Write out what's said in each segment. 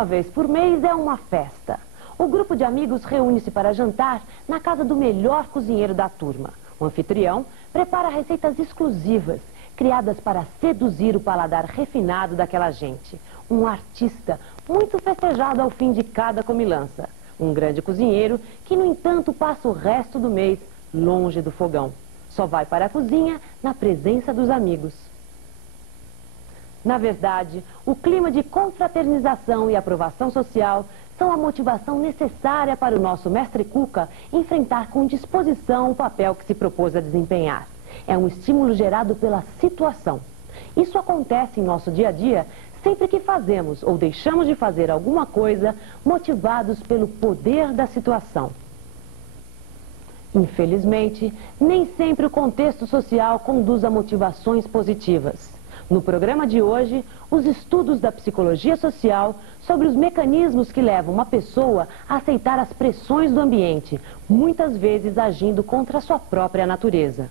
Uma vez por mês é uma festa. O grupo de amigos reúne-se para jantar na casa do melhor cozinheiro da turma. O anfitrião prepara receitas exclusivas, criadas para seduzir o paladar refinado daquela gente. Um artista muito festejado ao fim de cada comilança. Um grande cozinheiro que, no entanto, passa o resto do mês longe do fogão. Só vai para a cozinha na presença dos amigos. Na verdade, o clima de confraternização e aprovação social são a motivação necessária para o nosso mestre Cuca enfrentar com disposição o papel que se propôs a desempenhar. É um estímulo gerado pela situação. Isso acontece em nosso dia a dia sempre que fazemos ou deixamos de fazer alguma coisa motivados pelo poder da situação. Infelizmente, nem sempre o contexto social conduz a motivações positivas. No programa de hoje, os estudos da psicologia social sobre os mecanismos que levam uma pessoa a aceitar as pressões do ambiente, muitas vezes agindo contra a sua própria natureza.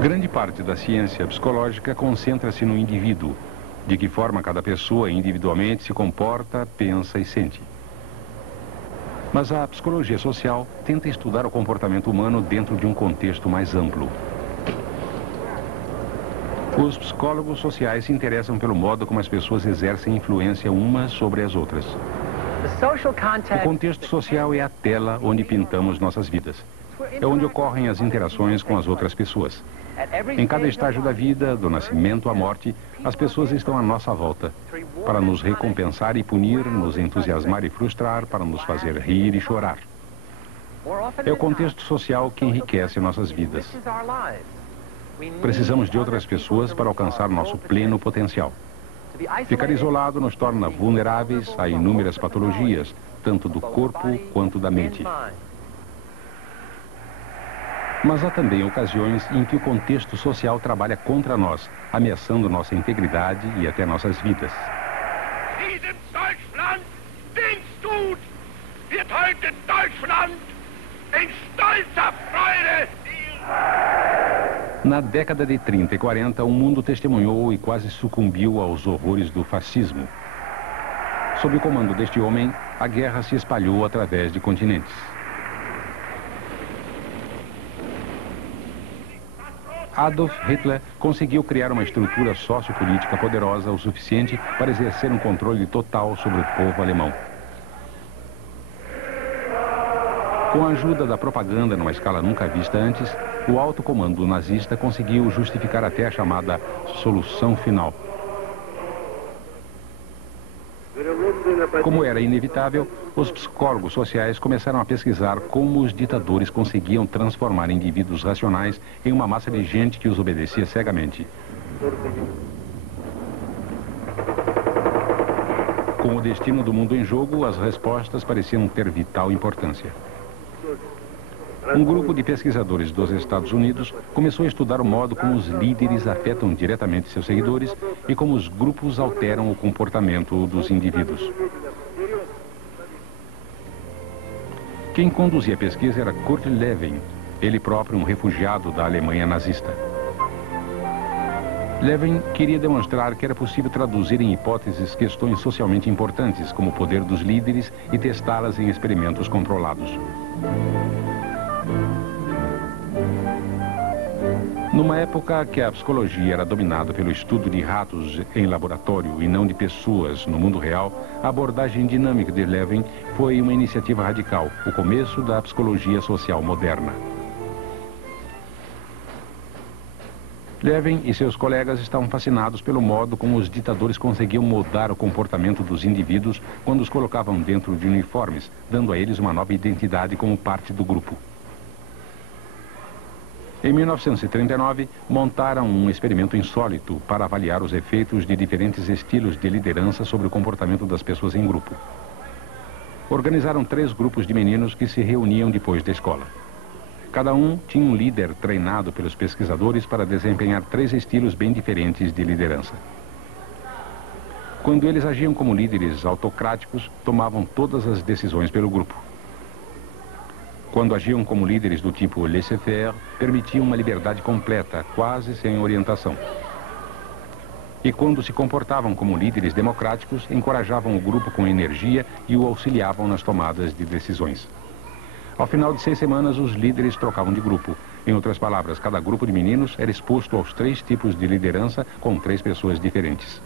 Grande parte da ciência psicológica concentra-se no indivíduo, de que forma cada pessoa individualmente se comporta, pensa e sente. Mas a psicologia social tenta estudar o comportamento humano dentro de um contexto mais amplo. Os psicólogos sociais se interessam pelo modo como as pessoas exercem influência umas sobre as outras. O contexto social é a tela onde pintamos nossas vidas. É onde ocorrem as interações com as outras pessoas. Em cada estágio da vida, do nascimento à morte, as pessoas estão à nossa volta, para nos recompensar e punir, nos entusiasmar e frustrar, para nos fazer rir e chorar. É o contexto social que enriquece nossas vidas. Precisamos de outras pessoas para alcançar nosso pleno potencial. Ficar isolado nos torna vulneráveis a inúmeras patologias, tanto do corpo quanto da mente. Mas há também ocasiões em que o contexto social trabalha contra nós, ameaçando nossa integridade e até nossas vidas. Na década de 30 e 40, o mundo testemunhou e quase sucumbiu aos horrores do fascismo. Sob o comando deste homem, a guerra se espalhou através de continentes. Adolf Hitler conseguiu criar uma estrutura sociopolítica poderosa o suficiente para exercer um controle total sobre o povo alemão. Com a ajuda da propaganda numa escala nunca vista antes, o alto comando nazista conseguiu justificar até a chamada solução final. Como era inevitável, os psicólogos sociais começaram a pesquisar como os ditadores conseguiam transformar indivíduos racionais em uma massa de gente que os obedecia cegamente. Com o destino do mundo em jogo, as respostas pareciam ter vital importância. Um grupo de pesquisadores dos Estados Unidos começou a estudar o modo como os líderes afetam diretamente seus seguidores e como os grupos alteram o comportamento dos indivíduos. Quem conduzia a pesquisa era Kurt Lewin, ele próprio um refugiado da Alemanha nazista. Lewin queria demonstrar que era possível traduzir em hipóteses questões socialmente importantes, como o poder dos líderes, e testá-las em experimentos controlados. Numa época que a psicologia era dominada pelo estudo de ratos em laboratório e não de pessoas no mundo real, a abordagem dinâmica de Lewin foi uma iniciativa radical, o começo da psicologia social moderna. Lewin e seus colegas estavam fascinados pelo modo como os ditadores conseguiam moldar o comportamento dos indivíduos quando os colocavam dentro de uniformes, dando a eles uma nova identidade como parte do grupo. Em 1939, montaram um experimento insólito para avaliar os efeitos de diferentes estilos de liderança sobre o comportamento das pessoas em grupo. Organizaram 3 grupos de meninos que se reuniam depois da escola. Cada um tinha um líder treinado pelos pesquisadores para desempenhar 3 estilos bem diferentes de liderança. Quando eles agiam como líderes autocráticos, tomavam todas as decisões pelo grupo. Quando agiam como líderes do tipo laissez-faire, permitiam uma liberdade completa, quase sem orientação. E quando se comportavam como líderes democráticos, encorajavam o grupo com energia e o auxiliavam nas tomadas de decisões. Ao final de 6 semanas, os líderes trocavam de grupo. Em outras palavras, cada grupo de meninos era exposto aos 3 tipos de liderança com 3 pessoas diferentes.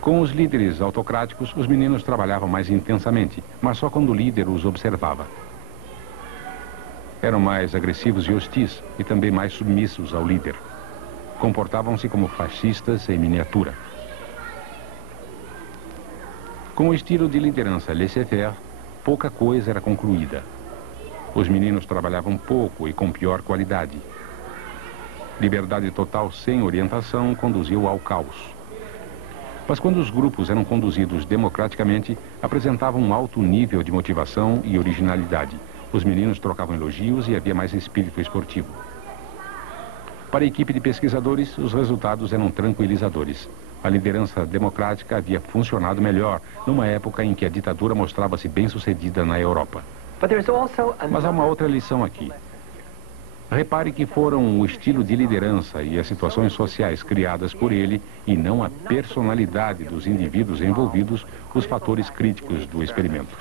Com os líderes autocráticos, os meninos trabalhavam mais intensamente, mas só quando o líder os observava. Eram mais agressivos e hostis, e também mais submissos ao líder. Comportavam-se como fascistas em miniatura. Com o estilo de liderança laissez-faire, pouca coisa era concluída. Os meninos trabalhavam pouco e com pior qualidade. Liberdade total sem orientação conduziu ao caos. Mas quando os grupos eram conduzidos democraticamente, apresentavam um alto nível de motivação e originalidade. Os meninos trocavam elogios e havia mais espírito esportivo. Para a equipe de pesquisadores, os resultados eram tranquilizadores. A liderança democrática havia funcionado melhor, numa época em que a ditadura mostrava-se bem-sucedida na Europa. Mas há uma outra lição aqui. Repare que foram o estilo de liderança e as situações sociais criadas por ele, e não a personalidade dos indivíduos envolvidos, os fatores críticos do experimento.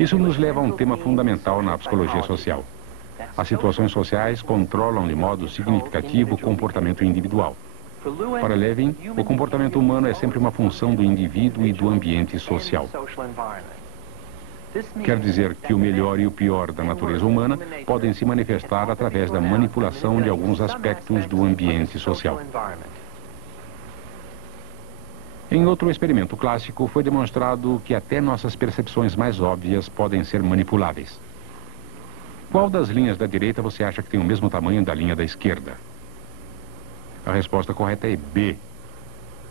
Isso nos leva a um tema fundamental na psicologia social. As situações sociais controlam de modo significativo o comportamento individual. Para Levin, o comportamento humano é sempre uma função do indivíduo e do ambiente social. Quer dizer que o melhor e o pior da natureza humana podem se manifestar através da manipulação de alguns aspectos do ambiente social. Em outro experimento clássico, foi demonstrado que até nossas percepções mais óbvias podem ser manipuláveis. Qual das linhas da direita você acha que tem o mesmo tamanho da linha da esquerda? A resposta correta é B.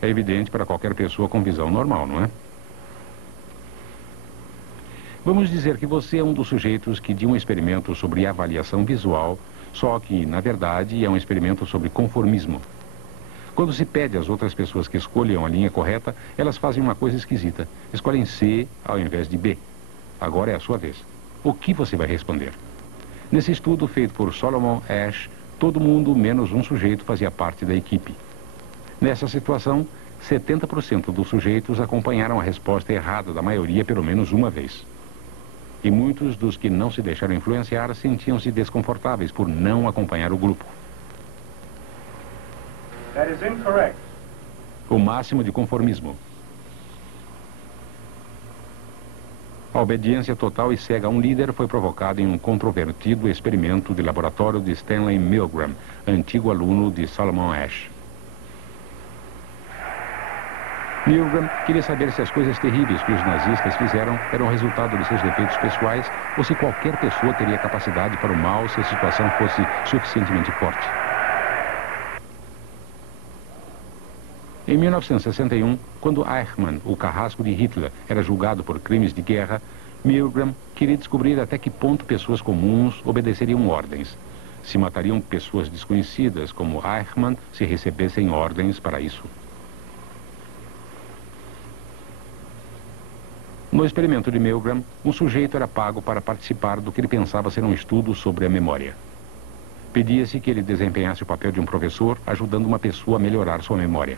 É evidente para qualquer pessoa com visão normal, não é? Vamos dizer que você é um dos sujeitos que de um experimento sobre avaliação visual, só que, na verdade, é um experimento sobre conformismo. Quando se pede às outras pessoas que escolham a linha correta, elas fazem uma coisa esquisita. Escolhem C ao invés de B. Agora é a sua vez. O que você vai responder? Nesse estudo feito por Solomon Asch, todo mundo, menos um sujeito, fazia parte da equipe. Nessa situação, 70% dos sujeitos acompanharam a resposta errada da maioria pelo menos uma vez. E muitos dos que não se deixaram influenciar sentiam-se desconfortáveis por não acompanhar o grupo. That is incorrect. O máximo de conformismo. A obediência total e cega a um líder foi provocada em um controvertido experimento de laboratório de Stanley Milgram, antigo aluno de Solomon Asch. Milgram queria saber se as coisas terríveis que os nazistas fizeram eram resultado de seus defeitos pessoais ou se qualquer pessoa teria capacidade para o mal se a situação fosse suficientemente forte. Em 1961, quando Eichmann, o carrasco de Hitler, era julgado por crimes de guerra, Milgram queria descobrir até que ponto pessoas comuns obedeceriam ordens. Se matariam pessoas desconhecidas, como Eichmann, se recebessem ordens para isso. No experimento de Milgram, um sujeito era pago para participar do que ele pensava ser um estudo sobre a memória. Pedia-se que ele desempenhasse o papel de um professor, ajudando uma pessoa a melhorar sua memória.